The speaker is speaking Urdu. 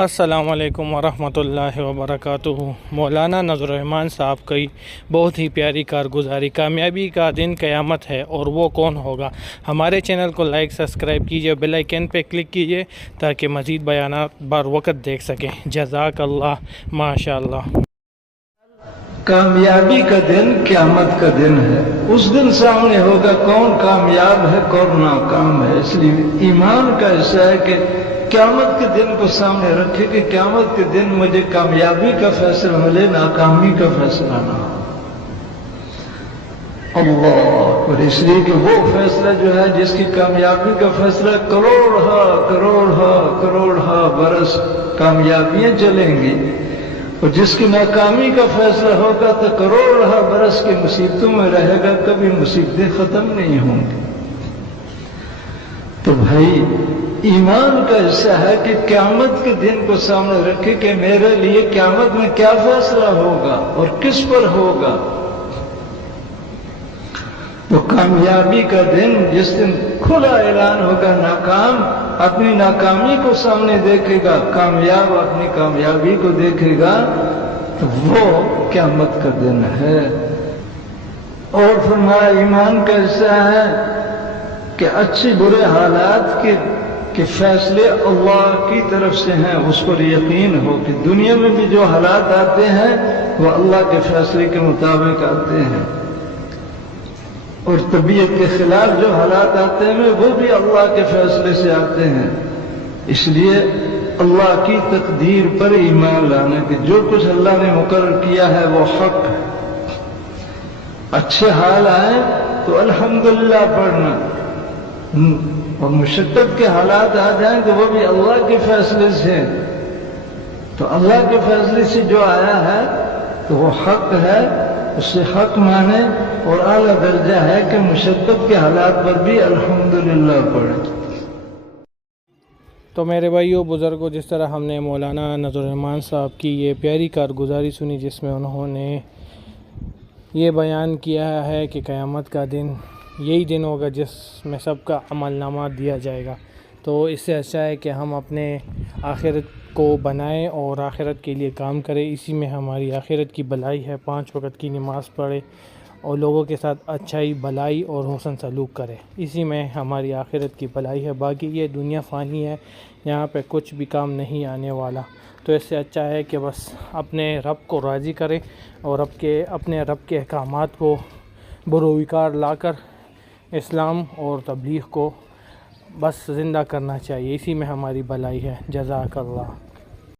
السلام علیکم ورحمۃ اللہ وبرکاتہ۔ مولانا نظر الرحمان صاحب کی بہت ہی پیاری کارگزاری، کامیابی کا دن قیامت ہے اور وہ کون ہوگا؟ ہمارے چینل کو لائک، سبسکرائب کیجیے بیل آئیکن پہ کلک کیجیے تاکہ مزید بیانات بر وقت دیکھ سکیں۔ جزاک اللہ ماشاء اللہ کامیابی کا دن قیامت کا دن ہے۔ اس دن سامنے ہوگا کون کامیاب ہے، کون ناکام ہے۔ اس لیے ایمان کا ایسا ہے کہ قیامت کے دن کو سامنے رکھے کہ قیامت کے دن مجھے کامیابی کا فیصلہ ملے، ناکامی کا فیصلہ نہ ہو۔ اللہ، اور اس لیے کہ وہ فیصلہ جو ہے، جس کی کامیابی کا فیصلہ کروڑ ہا کروڑ ہا کروڑ ہا برس کامیابیاں چلیں گی اور جس کی ناکامی کا فیصلہ ہوگا تو کروڑ رہا، برس کی مصیبتوں میں رہے گا، کبھی مصیبتیں ختم نہیں ہوں گی۔ تو بھائی، ایمان کا حصہ ہے کہ قیامت کے دن کو سامنے رکھے کہ میرے لیے قیامت میں کیا فیصلہ ہوگا اور کس پر ہوگا۔ تو کامیابی کا دن جس دن کھلا اعلان ہوگا، ناکام اپنی ناکامی کو سامنے دیکھے گا، کامیاب اپنی کامیابی کو دیکھے گا، تو وہ قیامت کا دن ہے۔ اور فرمایا، ایمان کا ہے کہ اچھے برے حالات کے کہ فیصلے اللہ کی طرف سے ہیں، اس پر یقین ہو کہ دنیا میں بھی جو حالات آتے ہیں، وہ اللہ کے فیصلے کے مطابق آتے ہیں۔ اور طبیعت کے خلاف جو حالات آتے ہیں، وہ بھی اللہ کے فیصلے سے آتے ہیں۔ اس لیے اللہ کی تقدیر پر ایمان لانا کہ جو کچھ اللہ نے مقرر کیا ہے، وہ حق ہے۔ اچھے حال آئے تو الحمدللہ پڑھنا۔ اور مشقت کے حالات آ جائیں تو وہ بھی اللہ کے فیصلے سے۔ تو اللہ کے فیصلے سے جو آیا ہے، تو وہ حق ہے۔ اس سے حق مانے اور اعلیٰ درجہ ہے کہ مشقت کے حالات پر بھی الحمدللہ پڑھے۔ تو میرے بھائیوں بزرگوں جس طرح ہم نے مولانا نظر الرحمان صاحب کی یہ پیاری کارگزاری سنی جس میں انہوں نے یہ بیان کیا ہے کہ قیامت کا دن یہی دن ہوگا جس میں سب کا عمل نامہ دیا جائے گا۔ تو اس سے اچھا ہے کہ ہم اپنے آخرت کو بنائیں اور آخرت کے لیے کام کریں۔ اسی میں ہماری آخرت کی بلائی ہے۔ پانچ وقت کی نماز پڑھے اور لوگوں کے ساتھ اچھائی، بلائی اور حسن سلوک کرے اسی میں ہماری آخرت کی بلائی ہے۔ باقی یہ دنیا فانی ہے۔ یہاں پہ کچھ بھی کام نہیں آنے والا۔ تو اس سے اچھا ہے کہ بس اپنے رب کو راضی کریں اور رب کے اپنے رب کے احکامات کو بروکار لا کر اسلام اور تبلیغ کو بس زندہ کرنا چاہیے اسی میں ہماری بلائی ہے۔ جزاک اللہ۔